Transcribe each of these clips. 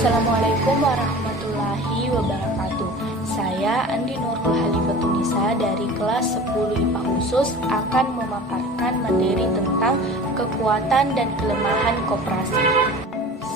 Assalamualaikum warahmatullahi wabarakatuh. Saya Andi Nurul Halifatunisa dari kelas 10 IPA khusus akan memaparkan materi tentang kekuatan dan kelemahan koperasi.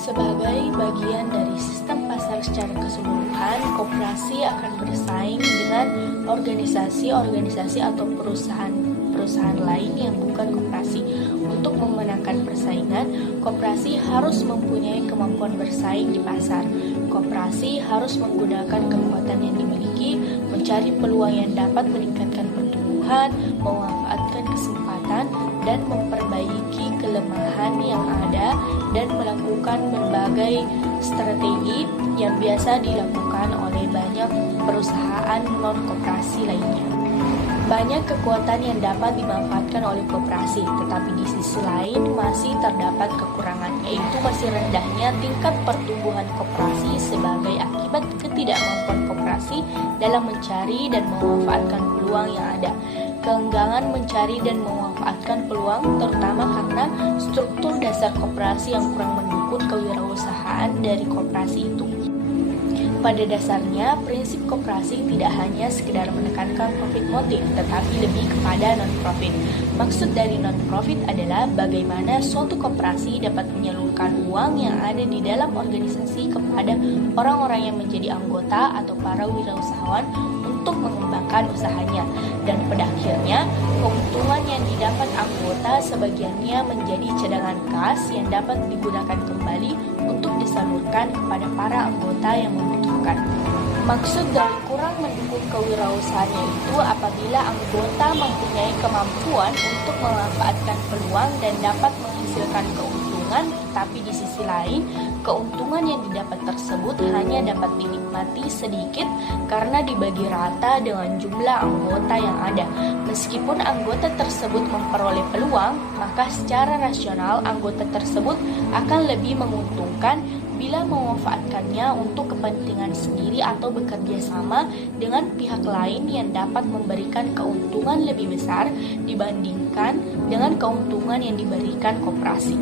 Sebagai bagian dari sistem pasar secara keseluruhan, koperasi akan bersaing dengan organisasi-organisasi atau perusahaan lain yang bukan koperasi. Untuk memenangkan persaingan, koperasi harus mempunyai kemampuan bersaing di pasar. Koperasi harus menggunakan kekuatan yang dimiliki, mencari peluang yang dapat meningkatkan pertumbuhan, memanfaatkan kesempatan, dan memperbaiki kelemahan yang ada, dan melakukan berbagai strategi yang biasa dilakukan oleh banyak perusahaan non-koperasi lainnya. Banyak kekuatan yang dapat dimanfaatkan oleh koperasi, tetapi di sisi lain masih terdapat kekurangan, yaitu masih rendahnya tingkat pertumbuhan koperasi sebagai akibat ketidakmampuan koperasi dalam mencari dan memanfaatkan peluang yang ada. Keengganan mencari dan memanfaatkan peluang terutama karena struktur dasar koperasi yang kurang mendukung kewirausahaan dari koperasi itu. Pada dasarnya, prinsip koperasi tidak hanya sekedar menekankan profit motif, tetapi lebih kepada non-profit. Maksud dari non-profit adalah bagaimana suatu koperasi dapat menyalurkan uang yang ada di dalam organisasi kepada orang-orang yang menjadi anggota atau para wirausahawan untuk mengembangkan usahanya. Dan pada akhirnya, keuntungan yang didapat anggota sebagiannya menjadi cadangan kas yang dapat digunakan kembali untuk disalurkan kepada para anggota yang membutuhkan. Maksud dari kurang mendukung kewirausahaannya itu apabila anggota mempunyai kemampuan untuk memanfaatkan peluang dan dapat menghasilkan keuntungan, tetapi di sisi lain, keuntungan yang didapat tersebut hanya dapat dinikmati sedikit karena dibagi rata dengan jumlah anggota yang ada. Meskipun anggota tersebut memperoleh peluang, maka secara rasional anggota tersebut akan lebih menguntungkan bila memanfaatkannya untuk kepentingan sendiri atau bekerja sama dengan pihak lain yang dapat memberikan keuntungan lebih besar dibandingkan dengan keuntungan yang diberikan koperasi.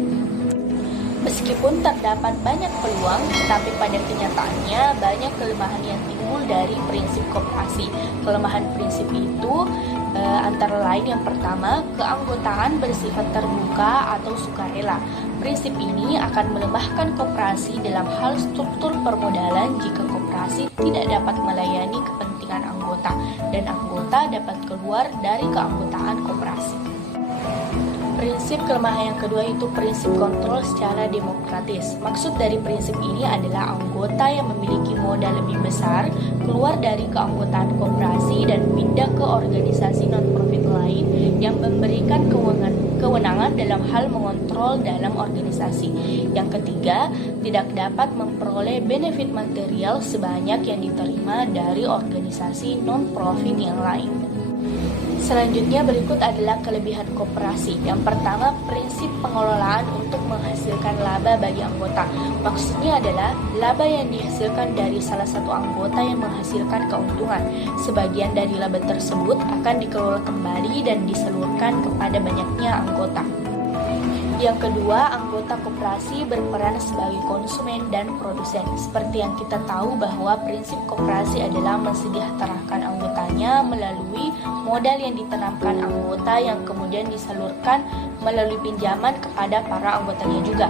Meskipun terdapat banyak peluang, tetapi pada kenyataannya banyak kelemahan yang timbul dari prinsip koperasi. Kelemahan prinsip itu antara lain yang pertama, keanggotaan bersifat terbuka atau sukarela. Prinsip ini akan melemahkan koperasi dalam hal struktur permodalan jika koperasi tidak dapat melayani kepentingan anggota dan anggota dapat keluar dari keanggotaan koperasi. Prinsip kelemahan yang kedua itu prinsip kontrol secara demokratis. Maksud dari prinsip ini adalah anggota yang memiliki modal lebih besar keluar dari keanggotaan koperasi dan pindah ke organisasi non-profit lain yang memberikan kewenangan dalam hal mengontrol dalam organisasi. Yang ketiga, tidak dapat memperoleh benefit material sebanyak yang diterima dari organisasi non-profit yang lain. Selanjutnya berikut adalah kelebihan koperasi. Yang pertama, prinsip pengelolaan untuk menghasilkan laba bagi anggota. Maksudnya adalah laba yang dihasilkan dari salah satu anggota yang menghasilkan keuntungan. Sebagian dari laba tersebut akan dikelola kembali dan disalurkan kepada banyaknya anggota. Yang kedua, anggota koperasi berperan sebagai konsumen dan produsen. Seperti yang kita tahu bahwa prinsip koperasi adalah mensejahterakan anggotanya melalui modal yang ditanamkan anggota yang kemudian disalurkan melalui pinjaman kepada para anggotanya juga.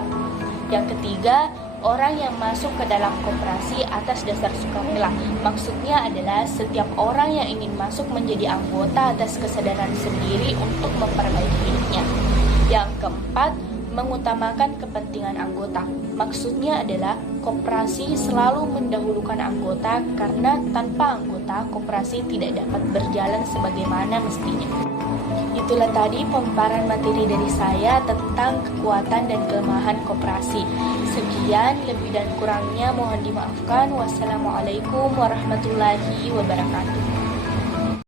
Yang ketiga, orang yang masuk ke dalam koperasi atas dasar sukarela. Maksudnya adalah setiap orang yang ingin masuk menjadi anggota atas kesadaran sendiri untuk memperbaiki hidupnya. Yang keempat, mengutamakan kepentingan anggota. Maksudnya adalah koperasi selalu mendahulukan anggota karena tanpa anggota koperasi tidak dapat berjalan sebagaimana mestinya. Itulah tadi pemaparan materi dari saya tentang kekuatan dan kelemahan koperasi. Sekian, lebih dan kurangnya mohon dimaafkan. Wassalamualaikum warahmatullahi wabarakatuh.